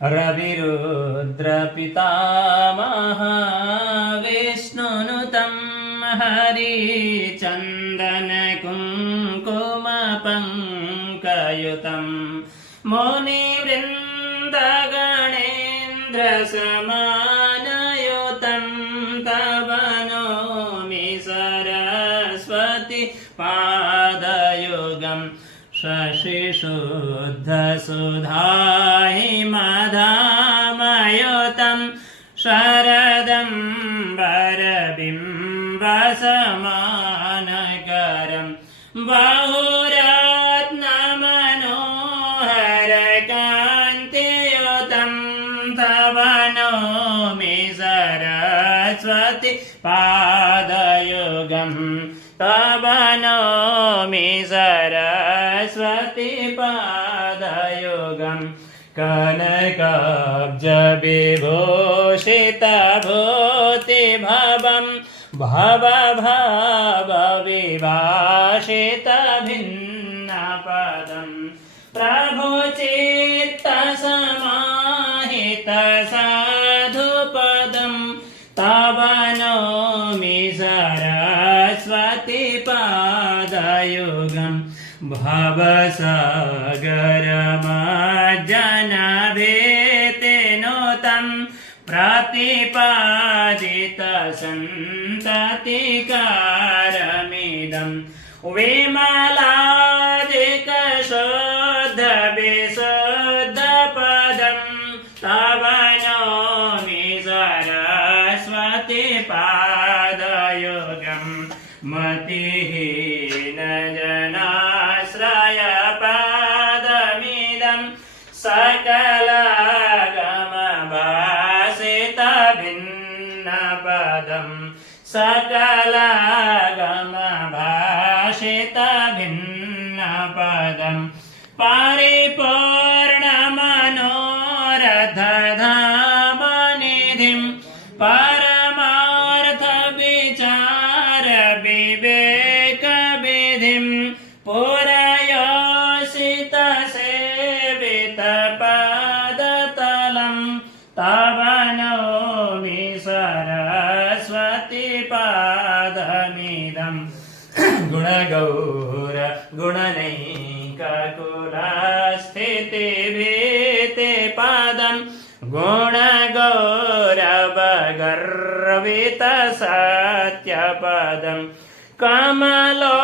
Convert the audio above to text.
रविरुद्रपितामह विष्णुनुतं हरिचन्दनकुङ्कुमपङ्कयुतं मुनिवृन्दगणेन्द्रसमानयुतं तव नौमि सरस्वती पादयुगम् शशिशुद्धसुधाहिमधामयुतं शरदं वरबिम्बसमानकरं बहुरत्नमनोहरकान्तियुतं तव नौमि सरस्वती पादयुगम् तव नौमि सरस्वती पादयुगम् कनकाब्जविभूषितभूतिभवं भवभावविभाषितभिन्नपदं प्रभुचित्तसमाहितसाधुपदं तव नौमि सरस्वती पादयुगम् भवसागरमज्जनभीतिनुतं प्रतिपादितसन्ततिकारमिदं विमलादिकशुद्धविशुद्धपदं तव नौमि सरस्वती पादयुगम् मतिहीनजनाश्रयपादमिदं सकलागमभाषितभिन्नपदं सकलागमभाषितभिन्नपदं परिपूर्णमनोरथधामनिधिं परमार्थविचारविवेकविधिं पुरयोषितसेवितपादतलं तव नौमि सरस्वती पादमिदं गुणगौर गुणनैककुलस्थितिभीतिपदं गुणगौरवगर्वितसत्यपदं कमलो